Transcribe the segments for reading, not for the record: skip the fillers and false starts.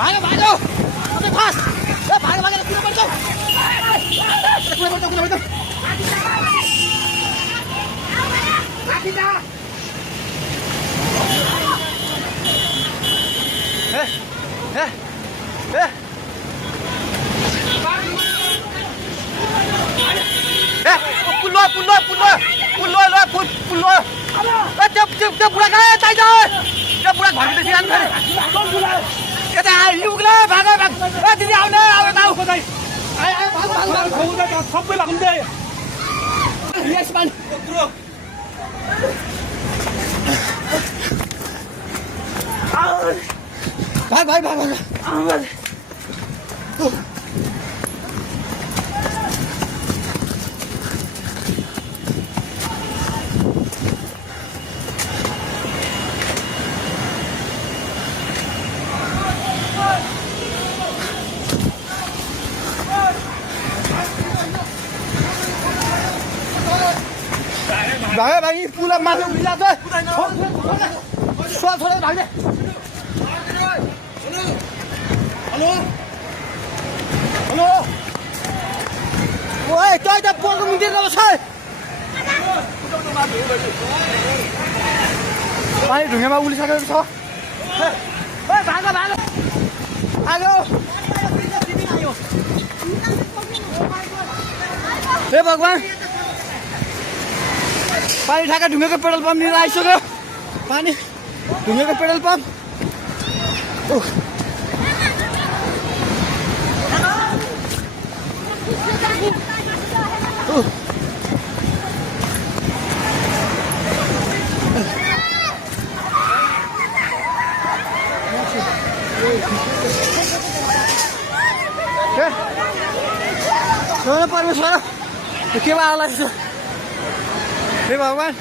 भागो भागो अबे फास ए भागो भागो कुन पर्छ माथि जा पुल्लो त्यो बुढा कहाँ यता त्यो बुढा घरभित्र सिकाउनु पऱ्यो यता युगले भागो भाग ए दिदी आउने आउने आऊ खोजाइ सबै भाग्नु दे यस मान भाग भाग भाग भाग भागे भागी पुला माथि उभिला छ छोडे भाग्ने हेलो हेलो ओए तै त पोको मितिर छ पानी ढुङ्गामा उलिसकेको छ ए भागो भागो आयो हे भगवान पानी ठाका ढुङ्गेको पेट्रोल पम्प लिएर आइसक्यो पानी ढुङ्गेको पेट्रोल पम्प परमेश्वर के भयो हे भगवान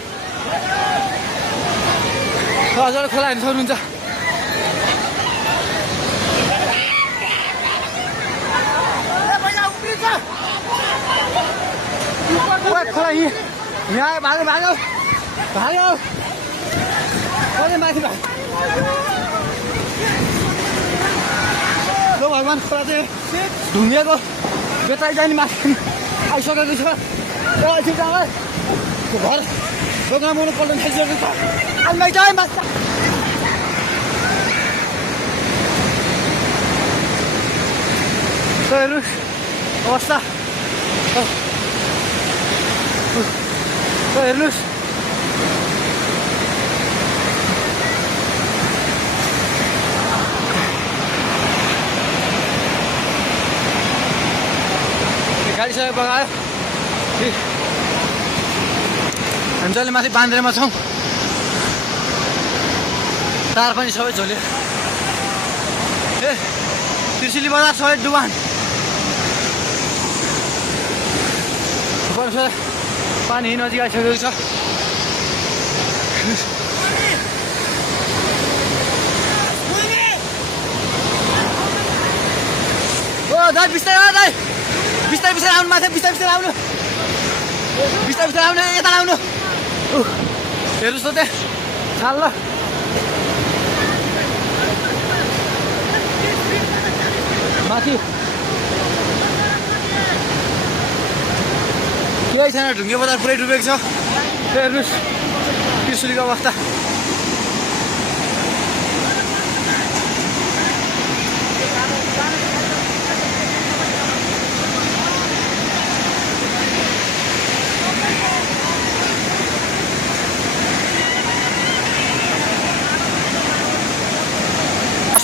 हजुर खोला हेर्नु सक्नुहुन्छ खोला यहाँ भागो भागो भागो कहिले माथि भाग भगवान खोला चाहिँ ढुङ्गेको बेताइ जाने माथि आइसकेको छ घर दोकान बनाउनु पल्ट खाइसकेको छ आइमाइ चाहिँ मास्ता हेर्नु अवस्था हेर्नुहोस् गाडी सबै बगायो हामी जहिले माथि बान्द्रेमा छौँ तार पनि सबै झोल्यो ए त्रिशुली बजार सबै डुबान पानी नजिक आइसकेको छ ओ दाइ बिस्तारै दाइ बिस्तारै बिस्तारै आउनु माथि बिस्तारै बिस्तारै आउनु बिस्तारै बिस्तारै आउनु यता आउनु हेर्नुहोस् त त्यहाँ छाल ल माथि केही छैन ढुङ्गे बजार पुरै डुबेको छ हेर्नुहोस् त्रिशुलीको अवस्था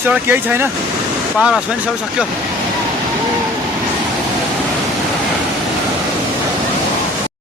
केही छैन पावर हाउस पनि सबै सक्यो